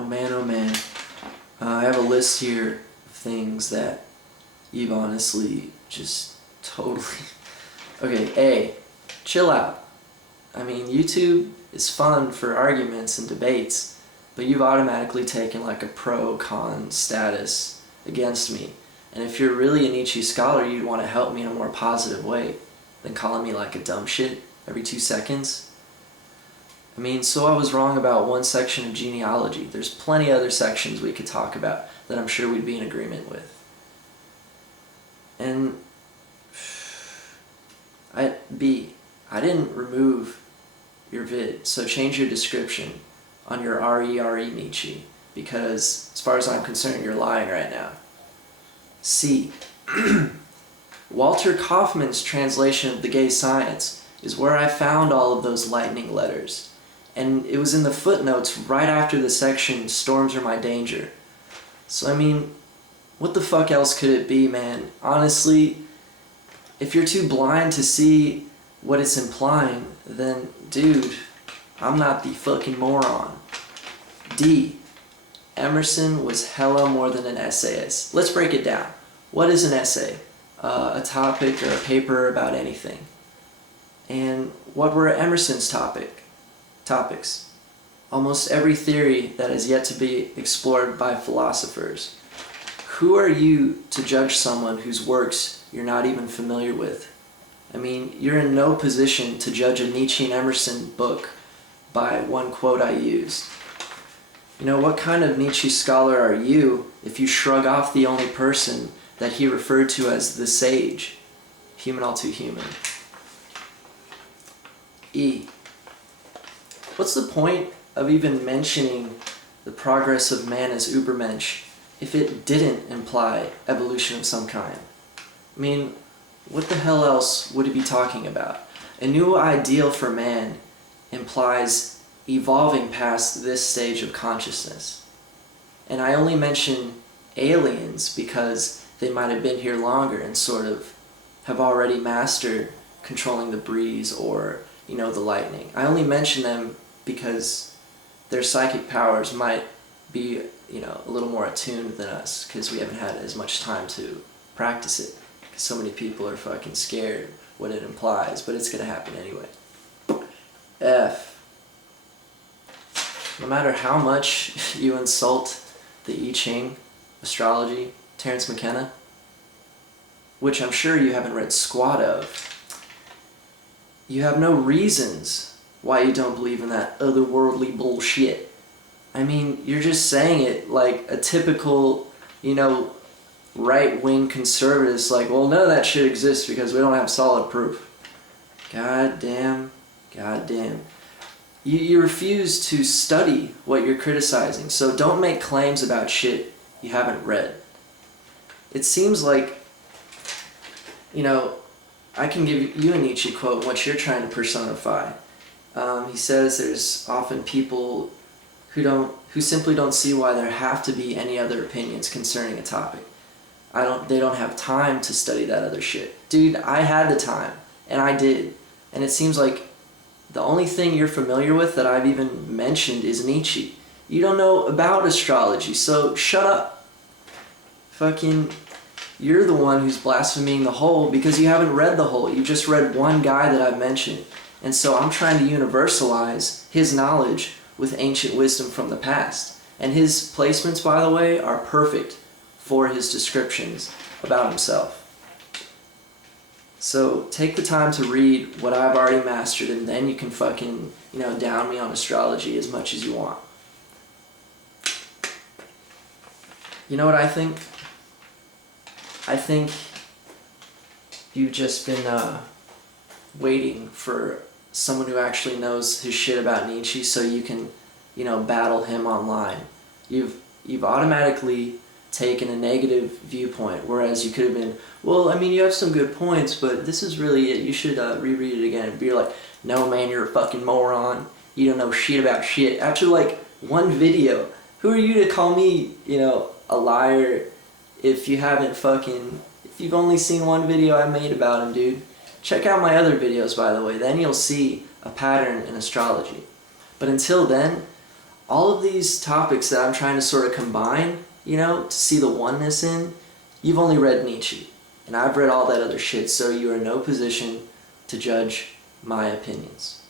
oh man. I have a list here of things that you've honestly just totally... Okay, A, chill out. I mean, YouTube is fun for arguments and debates, but you've automatically taken like a pro-con status against me. And if you're really a Nietzsche scholar, you'd want to help me in a more positive way than calling me like a dumb shit every 2 seconds. I mean, so I was wrong about one section of genealogy. There's plenty other sections we could talk about that I'm sure we'd be in agreement with. And I didn't remove your vid, so change your description on your RERE Nietzsche, because as far as I'm concerned, you're lying right now. C. Walter Kaufman's translation of The Gay Science is where I found all of those lightning letters, and it was in the footnotes right after the section, Storms Are My Danger. So I mean, what the fuck else could it be, man? Honestly, if you're too blind to see what it's implying, then dude, I'm not the fucking moron. D. Emerson was hella more than an essayist. Let's break it down. What is an essay? A topic or a paper about anything. And what were Emerson's topics? Almost every theory that is yet to be explored by philosophers. Who are you to judge someone whose works you're not even familiar with? I mean, you're in no position to judge a Nietzsche and Emerson book by one quote I used. You know, what kind of Nietzsche scholar are you if you shrug off the only person that he referred to as the sage? Human all too human. E. What's the point of even mentioning the progress of man as Übermensch if it didn't imply evolution of some kind? I mean, what the hell else would it be talking about? A new ideal for man implies evolving past this stage of consciousness. And I only mention aliens because they might have been here longer and sort of have already mastered controlling the breeze or, the lightning. I only mention them because their psychic powers might be, a little more attuned than us because we haven't had as much time to practice it. Because so many people are fucking scared what it implies, but it's going to happen anyway. F. No matter how much you insult the I Ching, astrology, Terence McKenna, which I'm sure you haven't read squat of, you have no reasons why you don't believe in that otherworldly bullshit. I mean, you're just saying it like a typical, right-wing conservatives, like, well, none of that shit exists because we don't have solid proof. God damn. You refuse to study what you're criticizing, so don't make claims about shit you haven't read. It seems like, I can give you a Nietzsche quote, what you're trying to personify. He says there's often people who simply don't see why there have to be any other opinions concerning a topic. They don't have time to study that other shit. Dude, I had the time, and I did. And it seems like the only thing you're familiar with that I've even mentioned is Nietzsche. You don't know about astrology, so shut up. Fucking, you're the one who's blaspheming the whole because you haven't read the whole. You just read one guy that I've mentioned. And so I'm trying to universalize his knowledge with ancient wisdom from the past. And his placements, by the way, are perfect for his descriptions about himself. So take the time to read what I've already mastered, and then you can fucking, down me on astrology as much as you want. You know what I think? I think you've just been waiting for someone who actually knows his shit about Nietzsche so you can, battle him online. You've automatically taken a negative viewpoint, whereas you could have been, well, I mean, you have some good points, but this is really it. You should reread it again and be like, no, man, you're a fucking moron. You don't know shit about shit. After, one video, who are you to call me, a liar if you've only seen one video I made about him, dude? Check out my other videos, by the way. Then you'll see a pattern in astrology. But until then, all of these topics that I'm trying to sort of combine, to see the oneness in, you've only read Nietzsche. And I've read all that other shit, so you are in no position to judge my opinions.